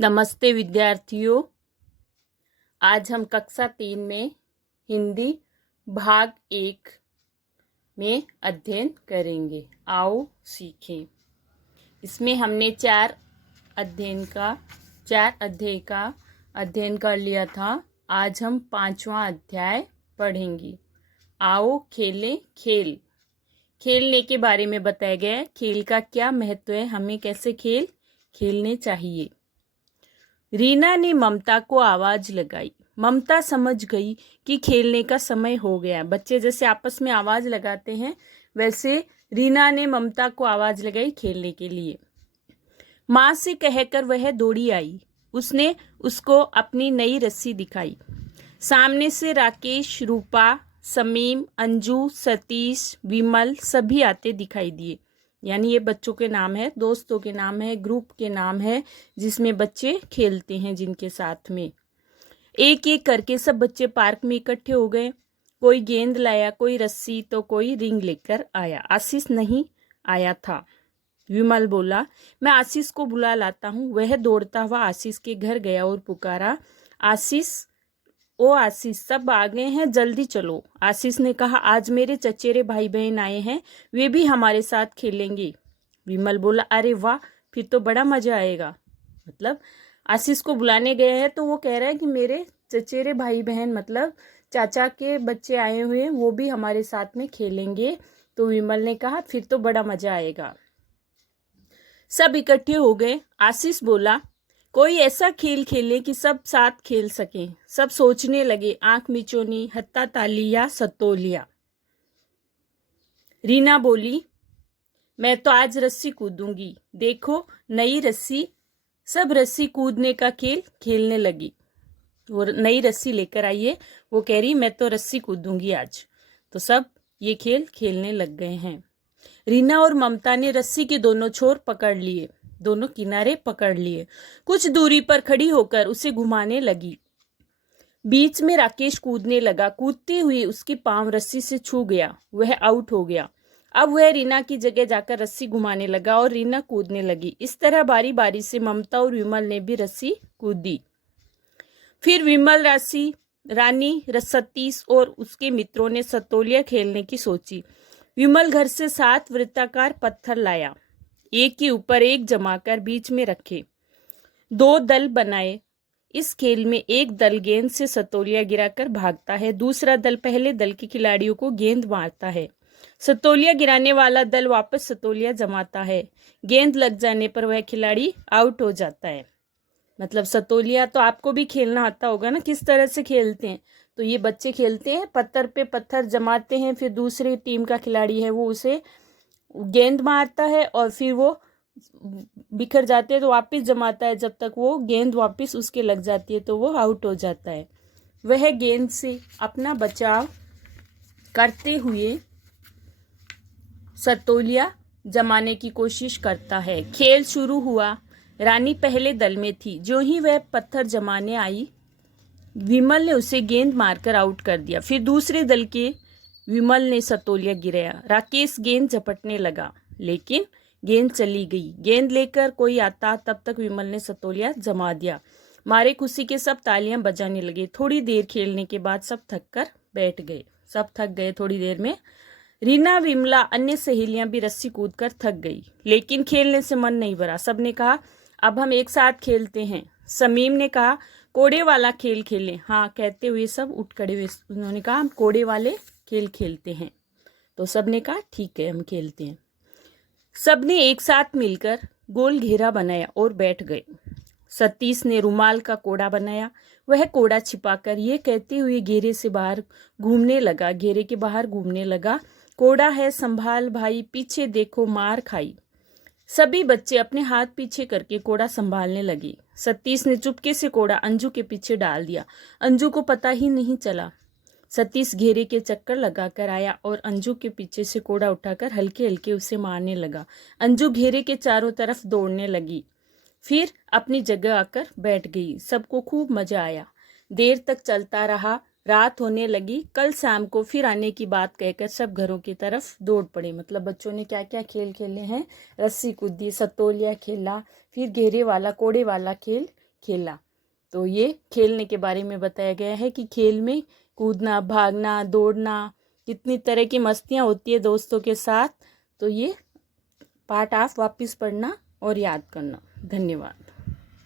नमस्ते विद्यार्थियों। आज हम कक्षा 3 में हिंदी भाग 1 में अध्ययन करेंगे। आओ सीखें। इसमें हमने चार अध्याय का अध्ययन कर लिया था। आज हम 5वां अध्याय पढ़ेंगे। आओ खेलें खेल। खेलने के बारे में बताया गया है। खेल का क्या महत्व है, हमें कैसे खेल खेलने चाहिए। रीना ने ममता को आवाज लगाई। ममता समझ गई कि खेलने का समय हो गया। बच्चे जैसे आपस में आवाज लगाते हैं, वैसे रीना ने ममता को आवाज लगाई खेलने के लिए। माँ से कहकर वह दौड़ी आई। उसने उसको अपनी नई रस्सी दिखाई। सामने से राकेश, रूपा, समीम, अंजू, सतीश, विमल सभी आते दिखाई दिए। यानी ये बच्चों के नाम है, दोस्तों के नाम है, ग्रुप के नाम है जिसमें बच्चे खेलते हैं जिनके साथ में। एक एक करके सब बच्चे पार्क में इकट्ठे हो गए। कोई गेंद लाया, कोई रस्सी, तो कोई रिंग लेकर आया। आशीष नहीं आया था। विमल बोला, मैं आशीष को बुला लाता हूँ। वह दौड़ता हुआ आशीष के घर गया और पुकारा, आशीष, ओ आशीष, सब आ गए हैं, जल्दी चलो। आशीष ने कहा, आज मेरे चचेरे भाई बहन आए हैं, वे भी हमारे साथ खेलेंगे। विमल बोला, अरे वाह, फिर तो बड़ा मजा आएगा। मतलब आशीष को बुलाने गए हैं तो वो कह रहा है कि मेरे चचेरे भाई बहन, मतलब चाचा के बच्चे आए हुए हैं, वो भी हमारे साथ में खेलेंगे। तो विमल ने कहा, फिर तो बड़ा मजा आएगा। सब इकट्ठे हो गए। आशीष बोला, कोई ऐसा खेल खेले कि सब साथ खेल सकें। सब सोचने लगे, आंख मिचौनी, हत्ता ताली या सतोलिया। रीना बोली, मैं तो आज रस्सी कूदूंगी। देखो नई रस्सी। सब रस्सी कूदने का खेल खेलने लगी। वो नई रस्सी लेकर आई है, वो कह रही मैं तो रस्सी कूदूंगी आज। तो सब ये खेल खेलने लग गए हैं। रीना और ममता ने रस्सी के दोनों छोर पकड़ लिए, दोनों किनारे पकड़ लिए। कुछ दूरी पर खड़ी होकर उसे घुमाने लगी। बीच में राकेश कूदने लगा। कूदती हुई उसकी पांव रस्सी से छू गया, वह आउट हो गया। अब वह रीना की जगह जाकर रस्सी घुमाने लगा और रीना कूदने लगी। इस तरह बारी बारी से ममता और विमल ने भी रस्सी कूदी। फिर विमल, रानी, सतीश और उसके मित्रों ने सतोलिया खेलने की सोची। विमल घर से 7 वृत्ताकार पत्थर लाया, एक के ऊपर एक जमाकर बीच में रखे। 2 दल बनाए। इस खेल में एक दल गेंद से सतोलिया गिराकर भागता है, दूसरा दल पहले दल के खिलाड़ियों को गेंद मारता है। सतोलिया गिराने वाला दल वापस सतोलिया जमाता है। गेंद लग जाने पर वह खिलाड़ी आउट हो जाता है। मतलब सतोलिया तो आपको भी खेलना आता होगा ना, किस तरह से खेलते हैं। तो ये बच्चे खेलते हैं, पत्थर पे पत्थर जमाते हैं, फिर दूसरी टीम का खिलाड़ी है वो उसे गेंद मारता है और फिर वो बिखर जाते हैं तो वापस जमाता है, जब तक वो गेंद वापस उसके लग जाती है तो वो आउट हो जाता है। वह गेंद से अपना बचाव करते हुए सतोलिया जमाने की कोशिश करता है। खेल शुरू हुआ। रानी पहले दल में थी। जो ही वह पत्थर जमाने आई, विमल ने उसे गेंद मारकर आउट कर दिया। फिर दूसरे दल के विमल ने सतोलिया गिराया। राकेश गेंद झपटने लगा, लेकिन गेंद चली गई। गेंद लेकर कोई आता, तब तक विमल ने सतोलिया जमा दिया। मारे खुशी के सब तालियां बजाने लगे। थोड़ी देर खेलने के बाद सब थक कर बैठ गए। सब थक गए थोड़ी देर में। रीना, विमला, अन्य सहेलियां भी रस्सी कूद कर थक गई, लेकिन खेलने से मन नहीं भरा। सबने कहा, अब हम एक साथ खेलते हैं। समीम ने कहा, कोड़े वाला खेल खेलें। हाँ कहते हुए सब उठ खड़े हुए। उन्होंने कहा, हम कोड़े वाले खेल खेलते हैं। तो सबने कहा, ठीक है, हम खेलते हैं। सबने एक साथ मिलकर गोल घेरा बनाया और बैठ गए। सतीश ने रुमाल का कोड़ा बनाया। वह कोड़ा छिपाकर ये कहते हुए घेरे से बाहर घूमने लगा, घेरे के बाहर घूमने लगा, कोड़ा है संभाल भाई, पीछे देखो मार खाई। सभी बच्चे अपने हाथ पीछे करके कोड़ा संभालने लगे। सतीश ने चुपके से कोड़ा अंजू के पीछे डाल दिया। अंजू को पता ही नहीं चला। सतीश घेरे के चक्कर लगाकर आया और अंजू के पीछे से कोड़ा उठाकर हल्के हल्के उसे मारने लगा। अंजू घेरे के चारों तरफ दौड़ने लगी, फिर अपनी जगह आकर बैठ गई। सबको खूब मजा आया। देर तक चलता रहा। रात होने लगी। कल शाम को फिर आने की बात कहकर सब घरों की तरफ दौड़ पड़े। मतलब बच्चों ने क्या क्या खेल खेले हैं, रस्सी कूदी, सतोलिया खेला, फिर घेरे वाला कोड़े वाला खेल खेला। तो ये खेलने के बारे में बताया गया है कि खेल में कूदना, भागना, दौड़ना, कितनी तरह की मस्तियाँ होती है दोस्तों के साथ। तो ये पाठ आप वापस पढ़ना और याद करना। धन्यवाद।